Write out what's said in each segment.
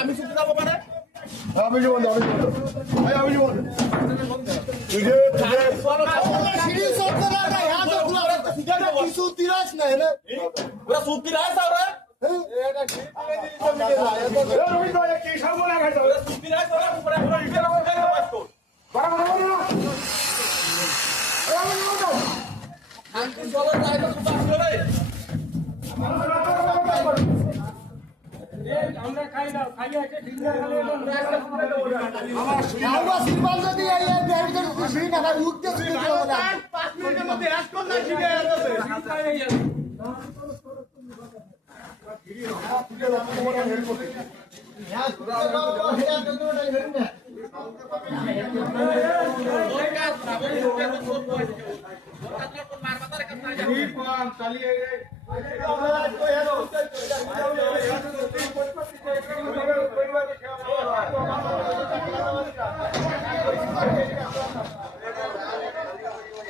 আমি ছুটি যাবো পারে আমরা খাই না খাই আছে আমরা সিরবাল যদি এই ডেভিডের সিঁড়ি না উঠতে শুরু করব না 5 মিনিটের মধ্যে এক কোন না সিঁড়ি আছে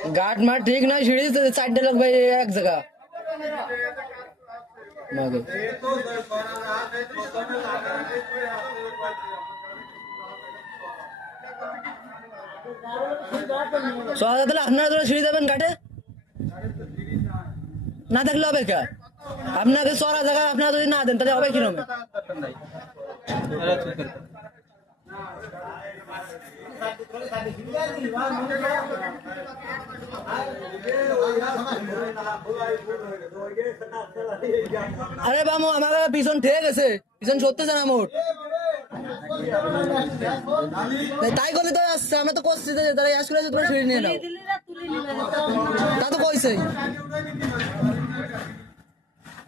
घाट मार ठीक ना सीढ़ी साइड लग भाई एक जगह আপনারা তোরা সিঁড়ি দেবেন ঘাটে না দেখলে হবে কে আপনাকে সরা জায়গা আপনারা যদি না দেন তাহলে হবে কিরকম আরে বামু আমার পিছন ঠিক আছে পিছন সত্যি জানা মোট তাই করলে তো আসছে আমরা তো করছি তারা আসলে তোমরা সিঁড়ি নিয়ে নাও তা তো কইছে